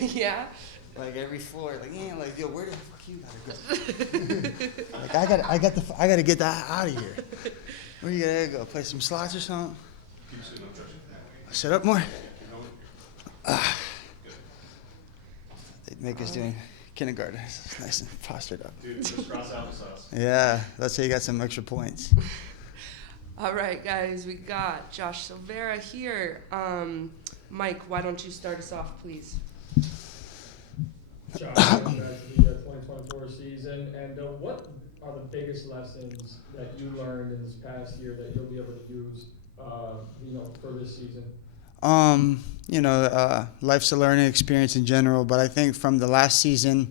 Yeah. Like every floor, like yeah, like yo, where the fuck you gotta go? Like I gotta get that out of here. Where you gotta go? Play some slots or something? Sit up more. They make us doing kindergarten. It's nice and postured up. Dude, just cross applesauce. Yeah, let's say you got some extra points. All right, guys, we got Josh Silveira here. Mike, why don't you start us off, please? Josh, welcome back to the 2024 season. And what are the biggest lessons that you learned in this past year that you'll be able to use, for this season? Life's a learning experience in general, but I think from the last season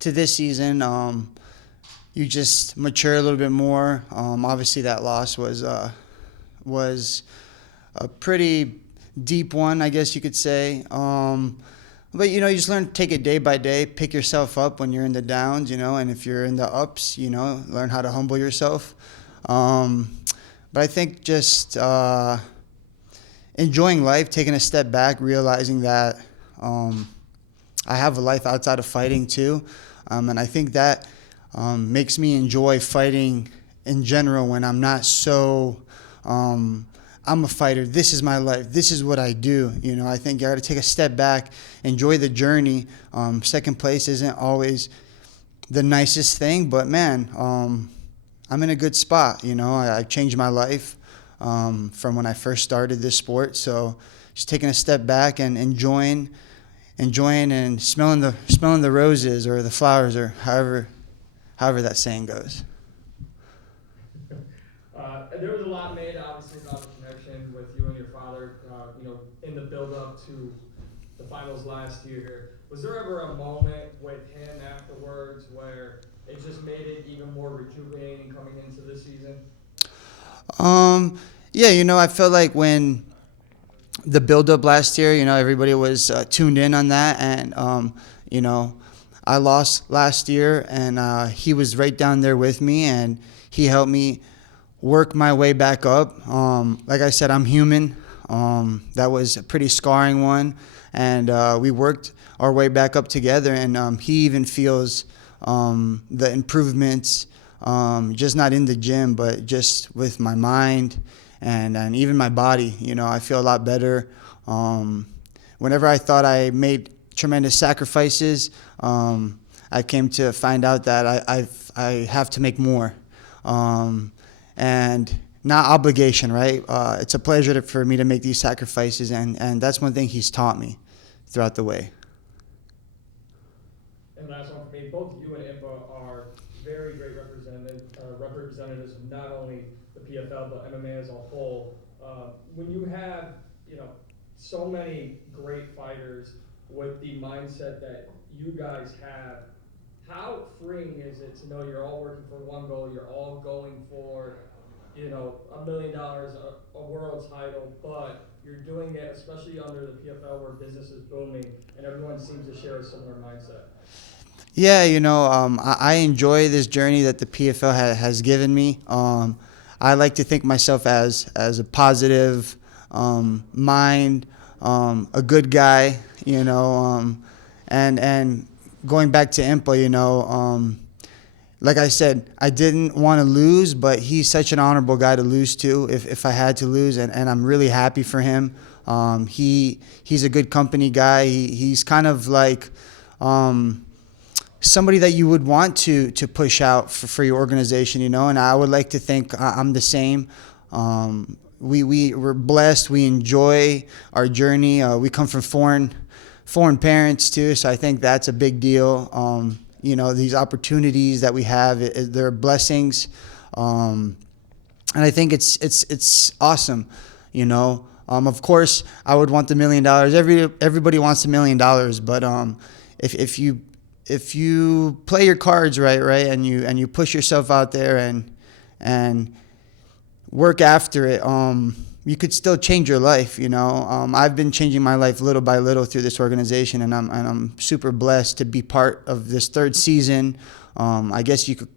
to this season, you just mature a little bit more. Obviously, that loss was a pretty deep one, I guess you could say. But, you just learn to take it day by day, pick yourself up when you're in the downs, and if you're in the ups, learn how to humble yourself. But I think just enjoying life, taking a step back, realizing that I have a life outside of fighting too. And I think that makes me enjoy fighting in general when I'm not so I'm a fighter. This is my life. This is what I do. I think you got to take a step back, enjoy the journey. Second place isn't always the nicest thing, but man, I'm in a good spot. I changed my life from when I first started this sport. So just taking a step back and enjoying and smelling the roses or the flowers or however that saying goes. There was a lot made, obviously, about the connection with you and your father, in the build-up to the finals last year. Was there ever a moment with him afterwards where it just made it even more rejuvenating coming into this season? Yeah, I felt like when the build-up last year, everybody was tuned in on that, and I lost last year, and he was right down there with me, and he helped me work my way back up. Like I said, I'm human. That was a pretty scarring one, and we worked our way back up together, and he even feels the improvements, just not in the gym, but just with my mind and even my body. I feel a lot better. Whenever I thought I made tremendous sacrifices, I came to find out that I have to make more. And not obligation, right? It's a pleasure for me to make these sacrifices, and that's one thing he's taught me throughout the way. And last one for me, both you and Impa are very great representatives of not only the PFL but MMA as a whole. When you have, so many great fighters with the mindset that you guys have, how freeing is it to know you're all working for one goal, you're all going for, $1 million, a world title, but you're doing it, especially under the PFL where business is booming and everyone seems to share a similar mindset? Yeah, I enjoy this journey that the PFL has given me. I like to think myself as a positive mind, a good guy, and going back to Impa, like I said, I didn't want to lose, but he's such an honorable guy to lose to if I had to lose, and I'm really happy for him. He's a good company guy. He's kind of like somebody that you would want to push out for your organization, and I would like to think I'm the same. We're blessed. We enjoy our journey. We come from foreign parents too, so I think that's a big deal. These opportunities that we have, they're blessings, and I think it's awesome. Of course, I would want the $1 million. Everybody wants $1 million, but if you play your cards right, and you push yourself out there and work after it, you could still change your life. I've been changing my life little by little through this organization, and I'm super blessed to be part of this third season. I guess you could,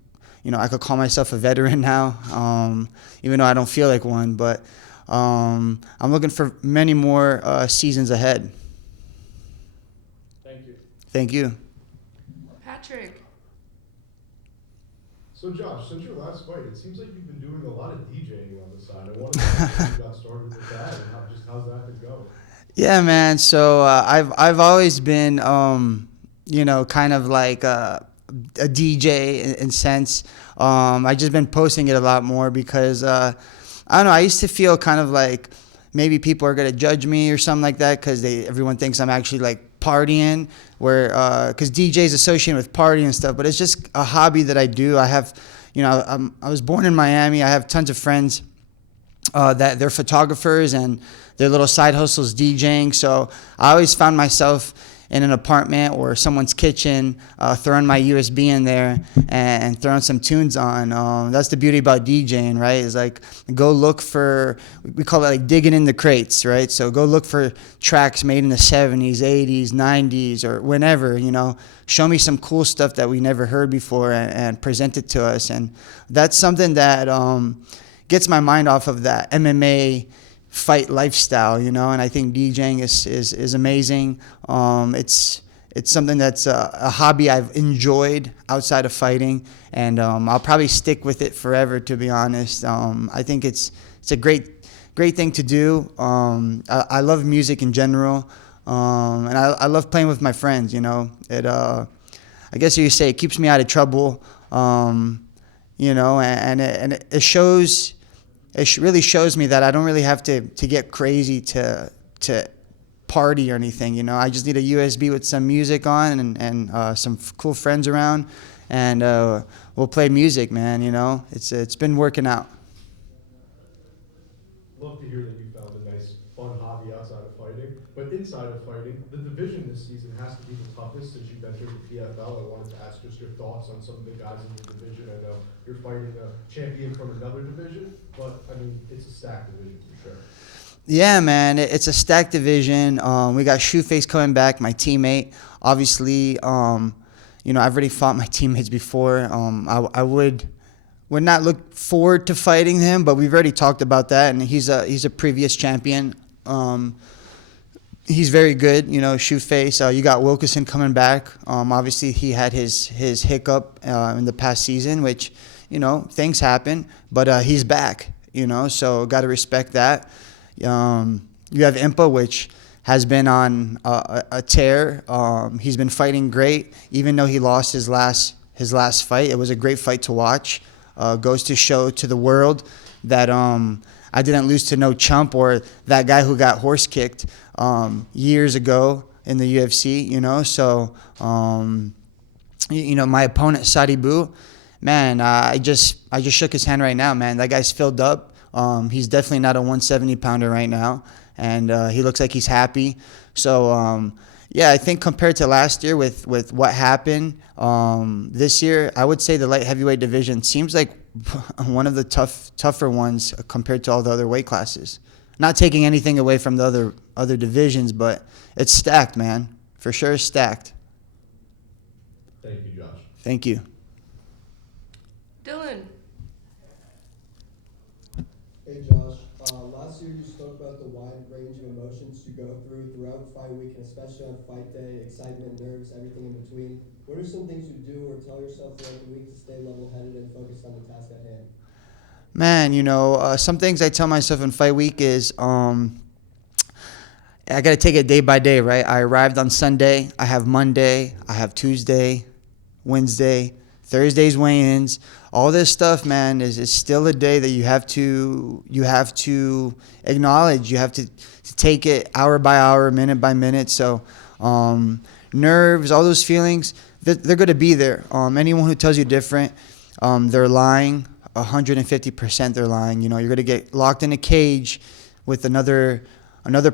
I could call myself a veteran now, even though I don't feel like one. But I'm looking for many more seasons ahead. Thank you. Thank you. Patrick. So Josh, since your last fight, it seems like you've been doing a lot of DJing on the side. I wanted to know how you got started with that and how's that been going? Yeah, man. So I've always been kind of like a DJ in sense. I just been posting it a lot more because I don't know. I used to feel kind of like maybe people are gonna judge me or something like that because everyone thinks I'm actually like partying. Where because DJ's associated with partying and stuff, but it's just a hobby that I do. I have, I was born in Miami. I have tons of friends that they're photographers and their little side hustles DJing. So I always found myself in an apartment or someone's kitchen, throwing my USB in there and throwing some tunes on. That's the beauty about DJing, right? Is like go look for, we call it like digging in the crates, right? So go look for tracks made in the 70s, 80s, 90s, or whenever, show me some cool stuff that we never heard before and present it to us. And that's something that gets my mind off of that MMA fight lifestyle, and I think DJing is amazing. It's something that's a hobby I've enjoyed outside of fighting, and I'll probably stick with it forever, to be honest. I think it's a great thing to do. I love music in general, and I love playing with my friends. It I guess you say it keeps me out of trouble. And it shows. It really shows me that I don't really have to get crazy to party or anything. I just need a USB with some music on and some cool friends around, and we'll play music, man. It's been working out. Love to hear that you found a nice, fun hobby outside of fighting. But inside of fighting, the division this season has to be the toughest since you've entered the PFL. I wanted to ask just your thoughts on some of the guys in your division. I know you're fighting a champion from another division, but I mean, it's a stacked division for sure. Yeah, man, it's a stacked division. We got Shoeface coming back, my teammate. Obviously, I've already fought my teammates before. I would not look forward to fighting him, but we've already talked about that, and he's a previous champion. He's very good, Shoeface. You got Wilkerson coming back. Obviously, he had his hiccup in the past season, which, things happen, but he's back, so got to respect that. You have Impa, which has been on a tear. He's been fighting great, even though he lost his last fight. It was a great fight to watch. Goes to show to the world that I didn't lose to no chump or that guy who got horse kicked years ago in the UFC. So my opponent Sadibou, man, I just shook his hand right now, man. That guy's filled up. He's definitely not a 170 pounder right now, and he looks like he's happy. So I think compared to last year with what happened this year, I would say the light heavyweight division seems like one of the tougher ones compared to all the other weight classes. Not taking anything away from the other divisions, but it's stacked, man. For sure stacked. Thank you, Josh. Thank you. Dylan. Hey Josh, last year you spoke about the wide range of emotions you go throughout fight week, and especially on fight day, excitement, nerves, everything in between. What are some things you do or tell yourself throughout the week to stay level-headed and focused on the task at hand? Man, some things I tell myself in fight week is I got to take it day by day, right? I arrived on Sunday. I have Monday. I have Tuesday, Wednesday, Thursday's weigh-ins. All this stuff, man, is still a day that you have to acknowledge. You have to take it hour by hour, minute by minute. So nerves, all those feelings, they're going to be there. Anyone who tells you different, they're lying. 150% they're lying. You're going to get locked in a cage with another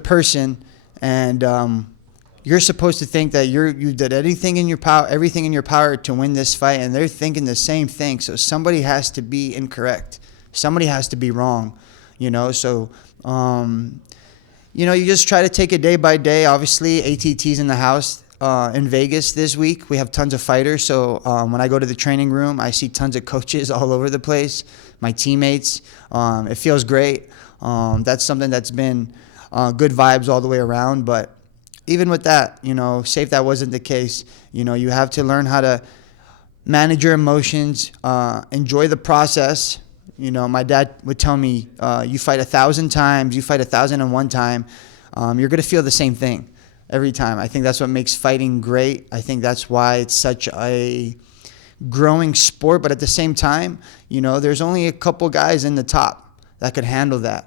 person, and you're supposed to think that you did everything in your power to win this fight, and they're thinking the same thing. So somebody has to be incorrect. Somebody has to be wrong. So you just try to take it day by day. Obviously, ATT's in the house in Vegas this week. We have tons of fighters. So when I go to the training room, I see tons of coaches all over the place, my teammates. It feels great. That's something that's been good vibes all the way around. But, even with that, say if that wasn't the case, you have to learn how to manage your emotions, enjoy the process. My dad would tell me, you fight 1,000 times, you fight 1,001 time, you're going to feel the same thing every time. I think that's what makes fighting great. I think that's why it's such a growing sport. But at the same time, there's only a couple guys in the top that could handle that.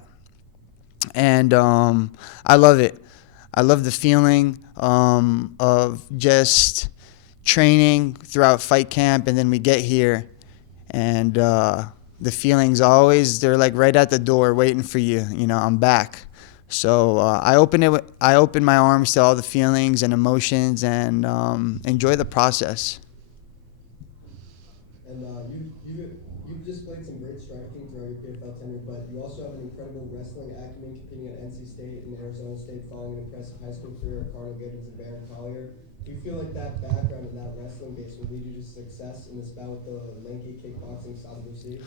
And I love it. I love the feeling of just training throughout fight camp, and then we get here, and the feelings always, they're like right at the door waiting for you. I'm back. So I open my arms to all the feelings and emotions, and enjoy the process. And you've displayed some great striking throughout your PFL tenure, but you also have an incredible wrestling acumen, competing at NC State and Arizona State, following an impressive high school career at Cardinal Gibbons and Barron Collier. Do you feel like that background and that wrestling base will lead you to success in this bout with the lanky kickboxing Sadibou?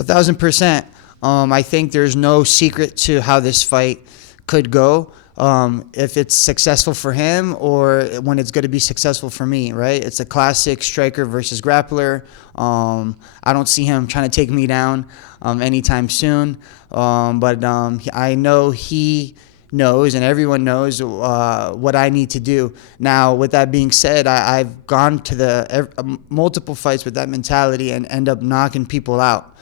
1,000%. I think there's no secret to how this fight could go. If it's successful for him or when it's going to be successful for me, right? It's a classic striker versus grappler. I don't see him trying to take me down anytime soon. But I know he knows, and everyone knows what I need to do. Now, with that being said, I've gone to the multiple fights with that mentality and end up knocking people out.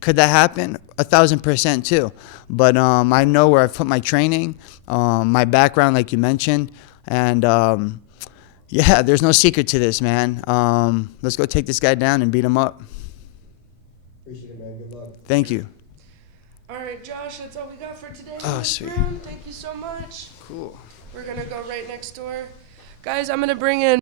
Could that happen? 1,000% too. But I know where I've put my training, my background, like you mentioned, and yeah, there's no secret to this, man. Let's go take this guy down and beat him up. Appreciate it, man. Good luck. Thank you. All right, Josh, that's all we got for today. Oh, in this sweet. room. Thank you so much. Cool. We're going to go right next door. Guys, I'm going to bring in